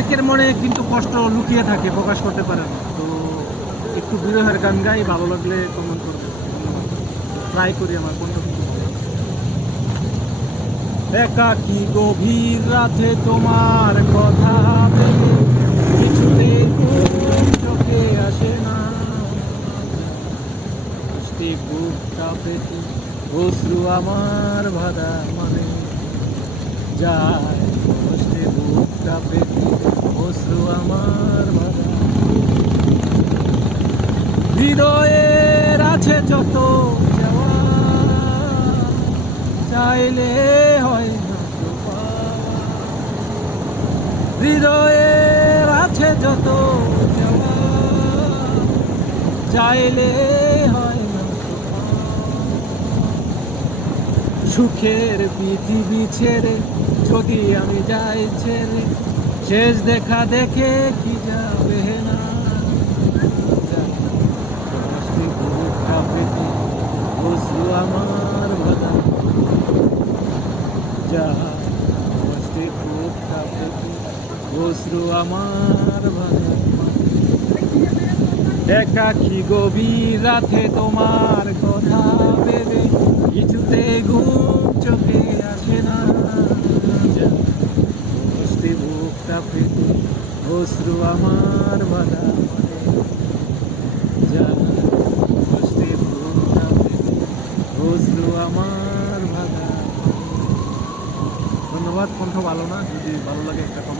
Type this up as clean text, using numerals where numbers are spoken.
অনেকের মনে কিন্তু কষ্ট লুকিয়ে থাকে, প্রকাশ করতে পারে না। তো একটু বিরহের গান গাই, ভালো লাগলে কমেন্ট করবে। ট্রাই করি আমার কোনটা। একাকী গভীর রাতে তোমার কথা ভেবে কিছুতে ঘুম চোখে আসে না, বুকটা পেতে অশ্রু আমার বাধা মানে যায়, কষ্টে বুকটা পেতে অশ্রু আমার বাধা। হৃদয়ের আছে যত যাওয়া, চাইলে হয় না তো পাওয়া। হৃদয়ের আছে যত যাওয়া, চাইলে হয় না তো পাওয়া। সুখের পৃথিবী ছেড়ে যদি আমি যাই ছেড়ে, শেষ দেখা দেখে কি যাবে না। কষ্টে বুকটা পেতে অশ্রু আমার বাধা যায়, কষ্টে বুকটা পেতে অশ্রু আমার বাধা। একাকী গভীর রাতে তোমার কথা ভেবে কিছুতে ঘুম চোখে আসে না, কষ্টে বুকটা পেতে অশ্রু আমার বাধা যায়, কষ্টে বুকটা পেতে অশ্রু আমার বাধা। ধন্যবাদ। কণ্ঠ ভালো না, যদি ভালো লাগে একটা কমেন্ট